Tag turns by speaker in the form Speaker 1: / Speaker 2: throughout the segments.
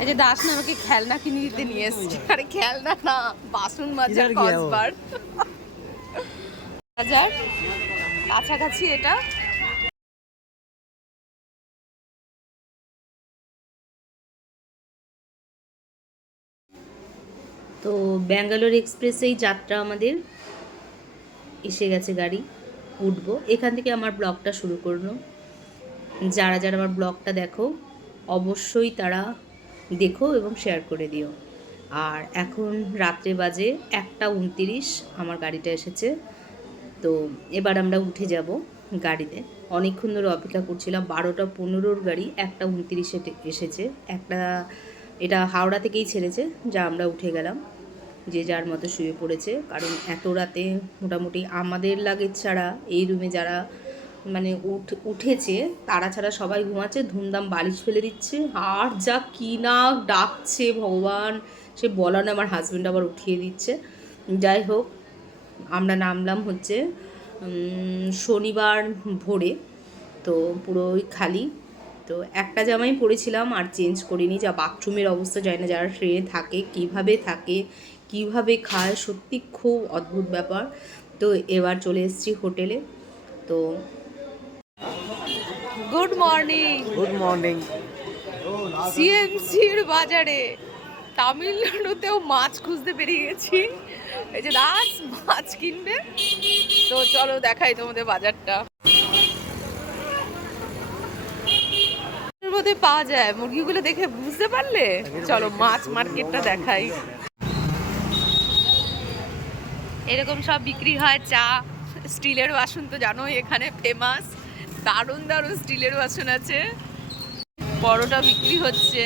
Speaker 1: এই যে দাস না আমাকে খেলনা কিনে দিতে নিয়ে এসছে। আরে খেলনা না বাসন মাজার? কসবার। বাজার কাছাকাছি এটা।
Speaker 2: তো ব্যাঙ্গালোর এক্সপ্রেসেই যাত্রা আমাদের। এসে গেছে গাড়ি উঠবো। এখান থেকে আমার ব্লগটা শুরু করল। যারা যারা আমার ব্লগটা দেখো অবশ্যই তারা দেখো এবং শেয়ার করে দিও। আর এখন রাত্রে বাজে একটা উনতিরিশ, আমার গাড়িটা এসেছে। তো এবার আমরা উঠে যাব গাড়িতে। অনেকক্ষণ ধরে অপেক্ষা করছিলাম, বারোটা পনেরোর গাড়ি একটা উনতিরিশে এসেছে। একটা, এটা হাওড়া থেকেই ছেড়েছে, যা আমরা উঠে গেলাম। যে যার মতো শুয়ে পড়েছে, কারণ এত রাতে মোটামুটি আমাদের লাগেজ ছাড়া এই রুমে যারা মানে উঠ, উঠেছে, তারা ছাড়া সবাই ঘুমাচ্ছে, ধুমধাম বালিশ ফেলে দিচ্ছে, আর যা কি না ডাকছে ভগবান, সে বলা না আমার হাজব্যান্ড আবার উঠিয়ে দিচ্ছে। যাই হোক, আমরা নামলাম হচ্ছে শনিবার ভোরে, তো পুরোই খালি। তো একটা জামাই পরেছিলাম, আর চেঞ্জ করিনি, যা বাথরুমের অবস্থা যায় না যারা ট্রেনে থাকে, কীভাবে থাকে, কীভাবে খায়, সত্যি খুব অদ্ভুত ব্যাপার। তো এবার চলে এসেছি হোটেলে, তো
Speaker 1: গুড মর্নিং
Speaker 3: গুড মর্নিং
Speaker 1: সিএমসির বাজারে তামিলনাড়ুতেও মাছ খুঁজতে বেরিয়ে গেছি। এই যে দাস মাছ কিনবে। তো চলো দেখাই তোমাদের বাজারটা। মধ্যে পাওয়া যায় মুরগিগুলো দেখে বুঝতে পারলে? চলো মাছ মার্কেটটা দেখাই। এরকম সব বিক্রি হয় চা স্টিলের বাসন তো জানোই এখানে ফেমাস দারুণ দারুণ স্টিলের বাসন আছে। পরোটা বিক্রি হচ্ছে।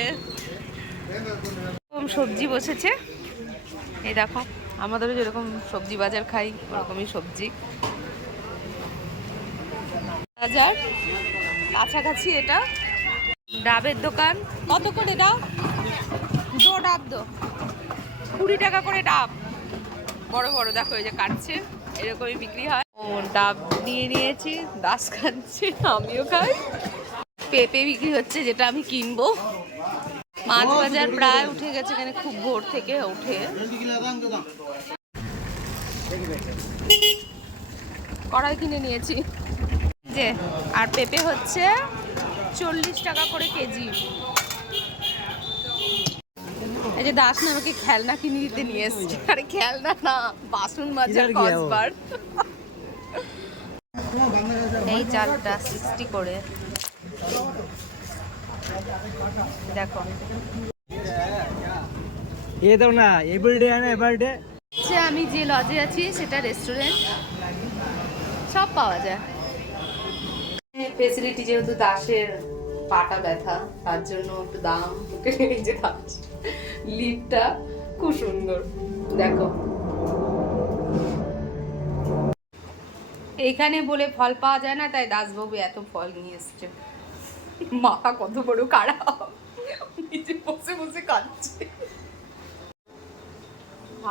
Speaker 1: এরকম সবজি বসেছে। এই দেখো, আমাদেরও যেরকম সবজি বাজার খাই, ওরকমই সবজি। বাজার, কাছাকাছি এটা। ডাবের দোকান। কত করে ডাব? দো ডাব দো কুড়ি টাকা করে ডাব। বড় বড়, দেখো এই যে কাটছে। এরকমই বিক্রি হয়। ও ডাব নিয়ে নিয়েছি দাস খাচ্ছে আমিও খাই। পেঁপে বিক্রি হচ্ছে যেটা আমি কিনবো। মাছ বাজার প্রায় উঠে গেছে এখানে খুব ভোর থেকে উঠে। কড়াই কিনে নিয়েছি। যে আর পেঁপে হচ্ছে চল্লিশ টাকা করে কেজি। এই যে দাস না আমাকে খেলনা কিনে দিতে নিয়ে এসছে। আরে খেলনা না বাসন মাজার কসবার। এই চালটা সিক্সটি করে। দেখো।
Speaker 3: এ দাও না এভরিডে না এভরিডে
Speaker 1: হচ্ছে আমি যে লজে আছি সেটা রেস্টুরেন্ট সব পাওয়া যায়। ফেসিলিটি যেহেতু দাসের পাটা ব্যথা তার জন্য একটু দাম এই যে দাস লিপটা খুব সুন্দর। দেখো। এইখানে বলে ফল পাওয়া যায় না, তাই দাসবাবু এত ফল নিয়ে এসছে। মাথা কত বড় খারাপ। নিজে বসে বসে কাঁদছে।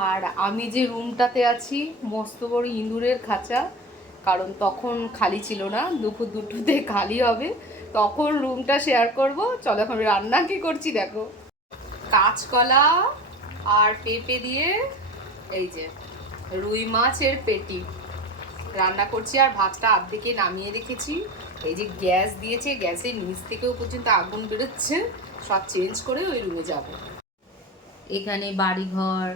Speaker 1: আর আমি যে রুমটাতে আছি, মস্ত বড় ইঁদুরের খাঁচা, কারণ তখন খালি ছিল না, দুপুর দুটোতে খালি হবে, তখন রুমটা শেয়ার করব। চলো এখন রান্না কি করছি দেখো। কাঁচকলা আর পেঁপে দিয়ে, এই যে রুই মাছের পেটি। রান্না করছি আর ভাতটা আর্ধেকে নামিয়ে রেখেছি। এই যে গ্যাস দিয়েছে, গ্যাসের নিচ থেকেও পর্যন্ত আগুন বেরোচ্ছে। সব চেঞ্জ করে ওই রুমে যাব।
Speaker 2: এখানে বাড়িঘর,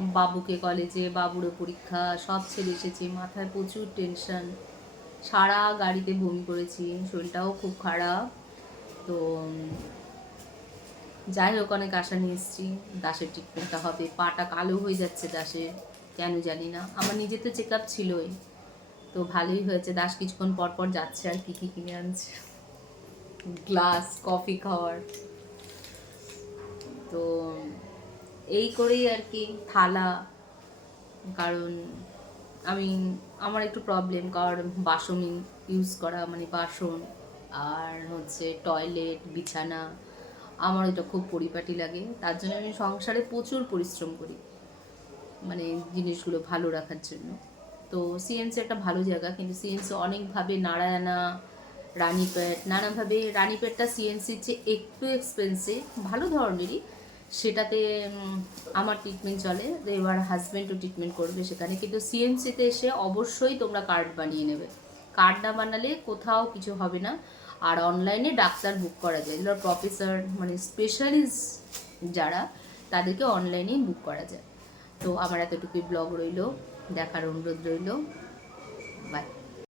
Speaker 2: বাবুকে কলেজে, বাবুরও পরীক্ষা, সব ছেড়ে এসেছে। মাথায় প্রচুর টেনশন সারা গাড়িতে বমি করেছি, শরীরটাও খুব খারাপ। তো, যাই হোক, অনেক আশা নিয়ে এসেছি। দাসের ট্রিটমেন্টটা হবে। পাটা কালো হয়ে যাচ্ছে দাসের। কেন জানি না। আমার নিজে তো চেক আপ ছিলই। তো ভালোই হয়েছে। দাস কিছুক্ষণ পর পর যাচ্ছে আর কী কী কিনে আনছে। গ্লাস কফি খাওয়ার। তো এই করেই আর কি থালা। কারণ আমি আমার একটু প্রবলেম কারণ বাসন ইউজ করা মানে বাসন আর হচ্ছে টয়লেট বিছানা আমার এটা খুব পরিপাটি লাগে। তার জন্য আমি সংসারে প্রচুর পরিশ্রম করি। মানে জিনিসগুলো ভালো রাখার জন্য। তো সিএনসি একটা ভালো জায়গা, কিন্তু সিএনসি অনেকভাবে নারায়ণা, রানীপেট, নানানভাবে রানীপেটটা সিএনসির চেয়ে একটু এক্সপেন্সিভ ভালো ধরনেরই। সেটাতে আমার ট্রিটমেন্ট চলে এবার হাজব্যান্ডও ট্রিটমেন্ট করবে সেখানে। কিন্তু সিএনসিতে এসে অবশ্যই তোমরা কার্ড বানিয়ে নেবে। কার্ড না বানালে কোথাও কিছু হবে না। আর অনলাইনে ডাক্তার বুক করা যায়। প্রফেসর মানে স্পেশালিস্ট যারা, তাদেরকে অনলাইনেই বুক করা যায়। তো আমার এতটুকুই ব্লগ রইল দেখার অনুরোধ রইল। বাই